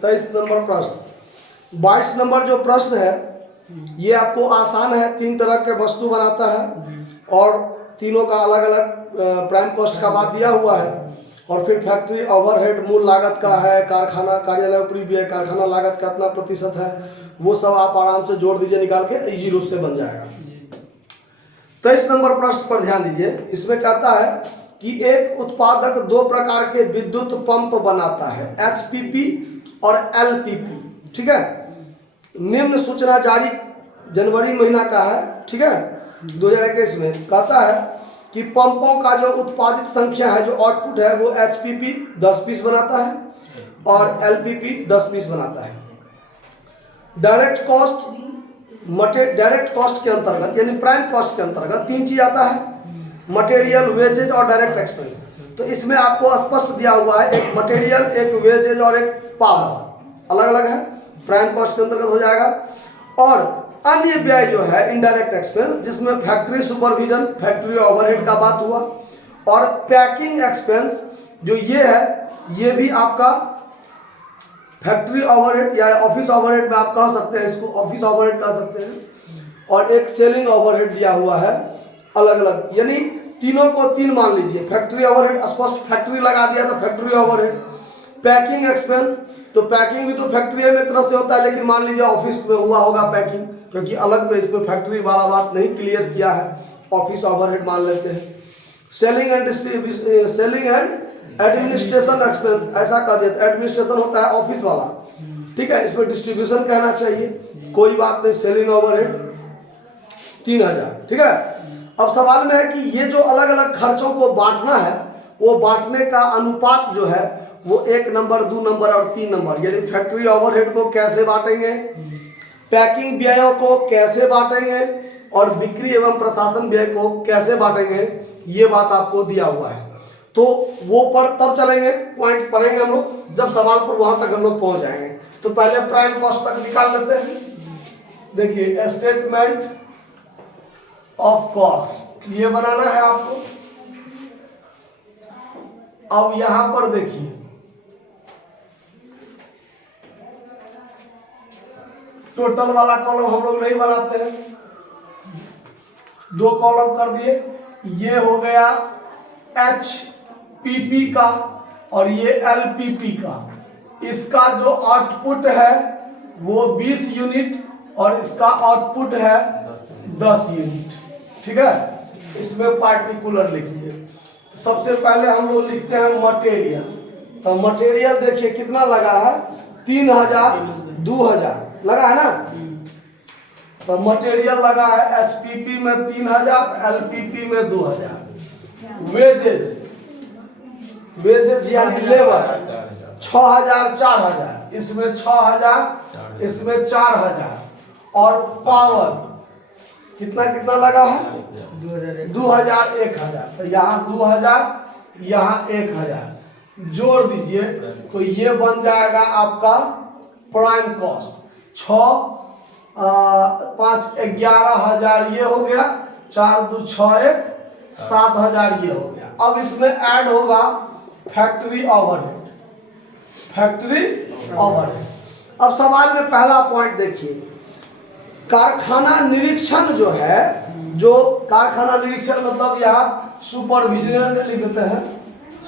23 number प्रश्न। 22 number जो प्रश्न है ये आपको आसान है। 3 तरह के वस्तु बनाता है और तीनों का अलग अलग प्राइम कॉस्ट का बात दिया हुआ है। और फिर फैक्ट्री ओवरहेड मूल लागत का है, कारखाना कार्यालय ऊपरी व्यय, कारखाना लागत का कितना प्रतिशत है, वो सब आप आराम से जोड़ दीजिए, निकाल के इजी रूप से बन जाएगा। 23 नंबर प्रश्न पर ध्यान दीजिए। इसमें कहता है कि एक उत्पादक 2 प्रकार के विद्युत पंप बनाता है, एचपीपी और एलपीपी। ठीक है, निम्न सूचना जारी जनवरी महीना का है। ठीक है, 2021 में कहता है कि पंपों का जो उत्पादित संख्या है, जो आउटपुट है, वो एचपीपी 10 पीस बनाता है और एलपीपी 10 पीस बनाता है। डायरेक्ट कॉस्ट के अंतर्गत यानी प्राइम कॉस्ट के अंतर्गत 3 चीज आता है, मटेरियल, वेजेज और डायरेक्ट एक्सपेंस। तो इसमें आपको स्पष्ट दिया हुआ है, एक मटेरियल, एक वेजेज और एक पावर, अलग अलग है, प्राइम कॉस्ट के अंतर्गत हो जाएगा। और अन्य व्यय जो है इनडायरेक्ट एक्सपेंस, जिसमें फैक्ट्री सुपरविजन, फैक्ट्री ओवरहेड का बात हुआ, और पैकिंग एक्सपेंस जो ये है, ये भी आपका फैक्ट्री ओवरहेड या ऑफिस ओवरहेड में आप कह सकते हैं, इसको ऑफिस ओवरहेड कह सकते हैं। और एक सेलिंग ओवरहेड दिया हुआ है, अलग अलग, यानी तीनों को 3 मान लीजिए। फैक्ट्री ओवरहेड स्पष्ट फैक्ट्री लगा दिया तो फैक्ट्री ओवरहेड। पैकिंग एक्सपेंस, तो पैकिंग भी तो फैक्ट्री में एक तरह से होता है, लेकिन मान लीजिए ऑफिस में हुआ होगा पैकिंग, क्योंकि अलग में इसमें फैक्ट्री वाला बात नहीं क्लियर किया है, ऑफिस ओवरहेड मान लेते हैं। सेलिंग एंड एडमिनिस्ट्रेशन एक्सपेंस ऐसा कह देते, एडमिनिस्ट्रेशन होता है ऑफिस वाला। ठीक है, इसमें डिस्ट्रीब्यूशन कहना चाहिए, कोई बात नहीं। Selling overhead 3000। ठीक है, अब सवाल में है कि ये जो अलग अलग खर्चों को बांटना है, वो बांटने का अनुपात जो है वो 1 नंबर, 2 नंबर और 3 नंबर, यानी फैक्ट्री ओवरहेड को कैसे बांटेंगे, पैकिंग व्ययों को कैसे बांटेंगे और बिक्री एवं प्रशासन व्यय को कैसे बांटेंगे, ये बात आपको दिया हुआ है। तो वो पर तब चलेंगे, पॉइंट पढ़ेंगे हम लोग जब सवाल पर वहां तक हम लोग पहुंच जाएंगे। तो पहले प्राइम कॉस्ट तक निकाल लेते हैं। देखिए, स्टेटमेंट ऑफ कॉस्ट ये बनाना है आपको। अब यहां पर देखिए, टोटल वाला कॉलम हम लोग नहीं बनाते हैं, 2 कॉलम कर दिए। ये हो गया एचपीपी का और ये एलपीपी का। इसका जो आउटपुट है वो 20 यूनिट और इसका आउटपुट है 10 यूनिट। ठीक है, इसमें पार्टिकुलर लिखिए। तो सबसे पहले हम लोग लिखते हैं मटेरियल। तो मटेरियल देखिए कितना लगा है, 3000, 2000 लगा है ना। तो मटेरियल लगा है एचपीपी में 3000, एलपीपी में 2000। वेजेज यानी लेबर 6000, 4000, इसमें 6000, इसमें 4000। और पावर कितना कितना लगा है, 2000, 1000। तो यहाँ 2000, यहाँ 1000 जोड़ दीजिए, तो ये बन जाएगा आपका प्राइम कॉस्ट। 6, 5, 11,000 ये हो गया, 4, 2, 6, 1, 7,000 ये हो गया। अब इसमें ऐड होगा फैक्ट्री ओवरहेड, फैक्ट्री ओवरहेड। अब सवाल में पहला पॉइंट देखिए, कारखाना निरीक्षण जो है, जो कारखाना निरीक्षण मतलब यहाँ सुपरविजन लिख देते हैं,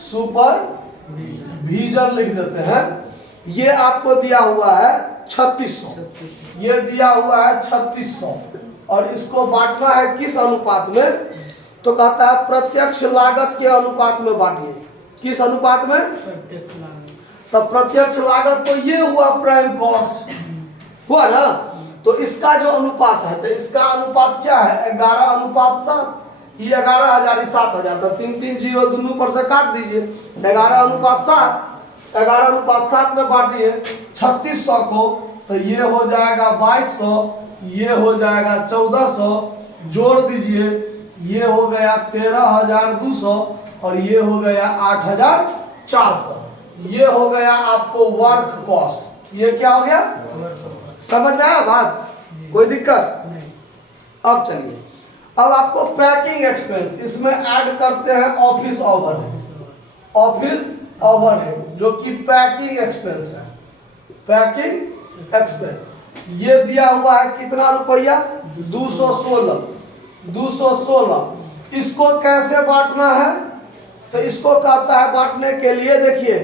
सुपरविजन लिख देते हैं। ये आपको दिया हुआ है 3600, ये दिया हुआ है 3600। और इसको बांटना है किस अनुपात में, तो कहता है प्रत्यक्ष लागत के अनुपात में बांटिए। किस अनुपात में, तो प्रत्यक्ष लागत तो ये हुआ प्राइम कॉस्ट हुआ ना। तो इसका जो अनुपात है, तो इसका अनुपात क्या है, 11:7। ये 11,000, 7,000, तो 3 3 0 दोनों पर से काट दीजिए, 11:7। 11:7 में बांटिए 3600 को, तो ये हो जाएगा 2200, ये हो जाएगा 1400, जोड़ दीजिए, ये हो गया 13,200 और ये हो गया 8,400। ये हो गया आपको वर्क कॉस्ट। ये क्या हो गया, समझ में आया बात, कोई दिक्कत नहीं। अब चलिए, अब आपको पैकिंग एक्सपेंस, इसमें ऐड करते हैं ऑफिस ओवरहेड। ऑफिस ओवरहेड जो कि पैकिंग एक्सपेंस है, पैकिंग एक्सपेंस। ये दिया हुआ है कितना रुपया, 216। इसको कैसे बांटना है, तो इसको कहता है बांटने के लिए, देखिए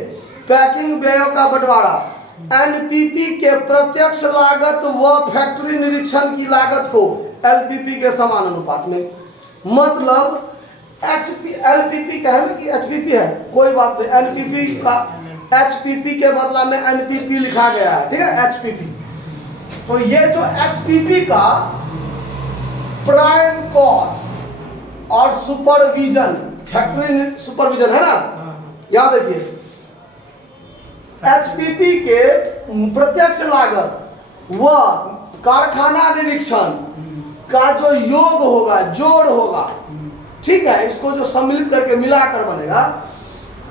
पैकिंग व्ययों का बंटवारा एनपीपी के प्रत्यक्ष लागत व फैक्ट्री निरीक्षण की लागत को एलपीपी के समान अनुपात में। मतलब एलपीपी का है ना कि एचपीपी है, कोई बात नहीं, एनपीपी का एचपीपी के बदला में एनपीपी लिखा गया है, ठीक है, एचपीपी। तो ये जो एचपीपी का प्राइम कॉस्ट और सुपरविजन, फैक्ट्री सुपरविजन है ना, यहां देखिए एचपीपी के प्रत्यक्ष लागत व कारखाना निरीक्षण का जो योग होगा, जोड़ होगा, ठीक है, इसको जो सम्मिलित करके मिलाकर बनेगा,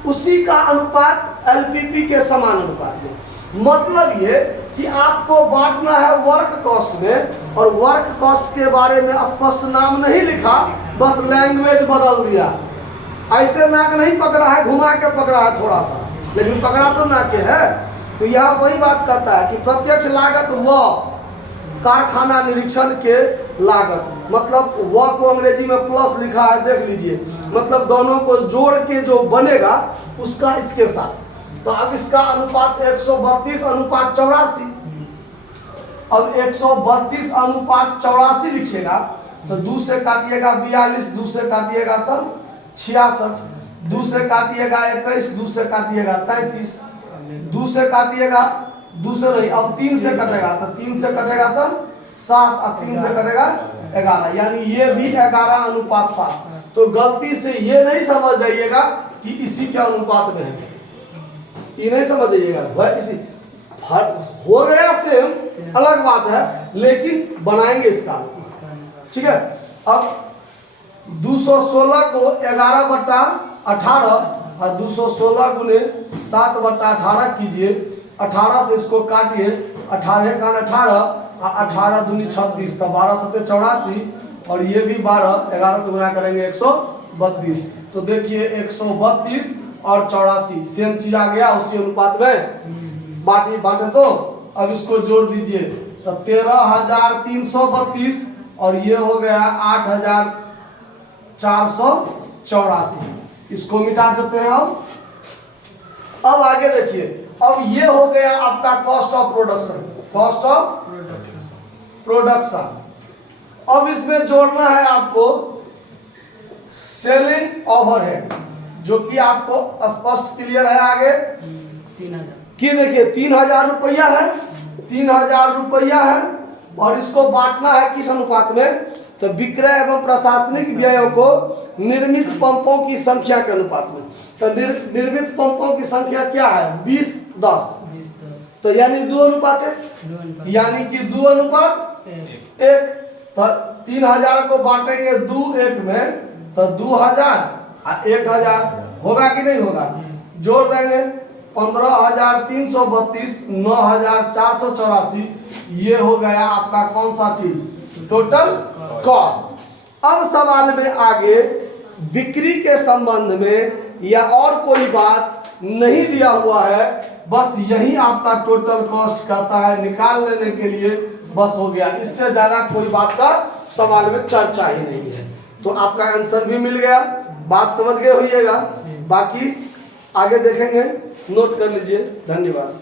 उसी का अनुपात एलपीपी के समान अनुपात में। मतलब ये कि आपको बांटना है वर्क कॉस्ट में, और वर्क कॉस्ट के बारे में स्पष्ट नाम नहीं लिखा, बस लैंग्वेज बदल दिया। ऐसे नाक नहीं पकड़ा है, घुमा के पकड़ा है थोड़ा सा, लेकिन पकड़ा तो नाक के है। तो यह वही बात करता है कि प्रत्यक्ष लागत व कारखाना निरीक्षण के लागत, मतलब व को अंग्रेजी में प्लस लिखा है, देख लीजिए, मतलब दोनों को जोड़ के जो बनेगा उसका इसके साथ। तो अब इसका अनुपात 132 अनुपात 84। अब 132 अनुपात 84 लिखिएगा तो 2 से काटिएगा 42, 2 से काटिएगा तो 66, 2 से काटिएगा 21, 2 से काटिएगा 33, 2 से काटिएगा, 2 से नहीं, अब 3 से कटेगा तो 3 से कटेगा तो 7, अब 3 से कटेगा 11, यानी ये भी 11 अनुपात 7। तो गलती से ये नहीं समझ जाइएगा कि इसी के अनुपात में है, ये नहीं समझ जाइएगा, वह इसी हो गया सेम, अलग बात है, लेकिन बनाएंगे इसका, ठीक है। अब 216 को 11/18 और 216 गुने 7/18 कीजिए, 18 से इसको काटिए, 18 का 18 और 18 दूनी 36, तो 12 सत्ते 84, और ये भी 12, 11 से गुना करेंगे 132। तो देखिए 132 और 84 सेम चीज आ गया, उसी अनुपात में बांटे। तो अब इसको जोड़ दीजिए तो 13,332 और ये हो गया 8,484। इसको मिटा देते हैं। अब आगे देखिए, अब ये हो गया आपका cost of production, cost of production. अब इसमें जोड़ना है आपको सेलिंग ओवरहेड, जो कि आपको स्पष्ट क्लियर है आगे 3000 कि देखिए 3000 रुपया है, 3000 रुपया है, और इसको बांटना है किस अनुपात में, तो विक्रय एवं प्रशासनिक व्ययों को निर्मित पंपों की संख्या के अनुपात में। तो निर्मित पंपों की संख्या क्या है, 20:10, तो यानी 2 अनुपात है, यानी कि 2 अनुपात 1। तो 3000 को बांटेंगे 2:1 में, तो 2000 और 1000 होगा कि नहीं होगा, जोड़ देंगे 15,332, 9,484, ये हो गया आपका कौन सा चीज, टोटल कॉस्ट। अब सवाल में आगे बिक्री के संबंध में या और कोई बात नहीं दिया हुआ है, बस यही आपका टोटल कॉस्ट कहता है, निकाल लेने के लिए बस हो गया, इससे ज्यादा कोई बात का सवाल में चर्चा ही नहीं है। तो आपका आंसर भी मिल गया, बात समझ गए होइएगा, बाकी आगे देखेंगे, नोट कर लीजिए। धन्यवाद।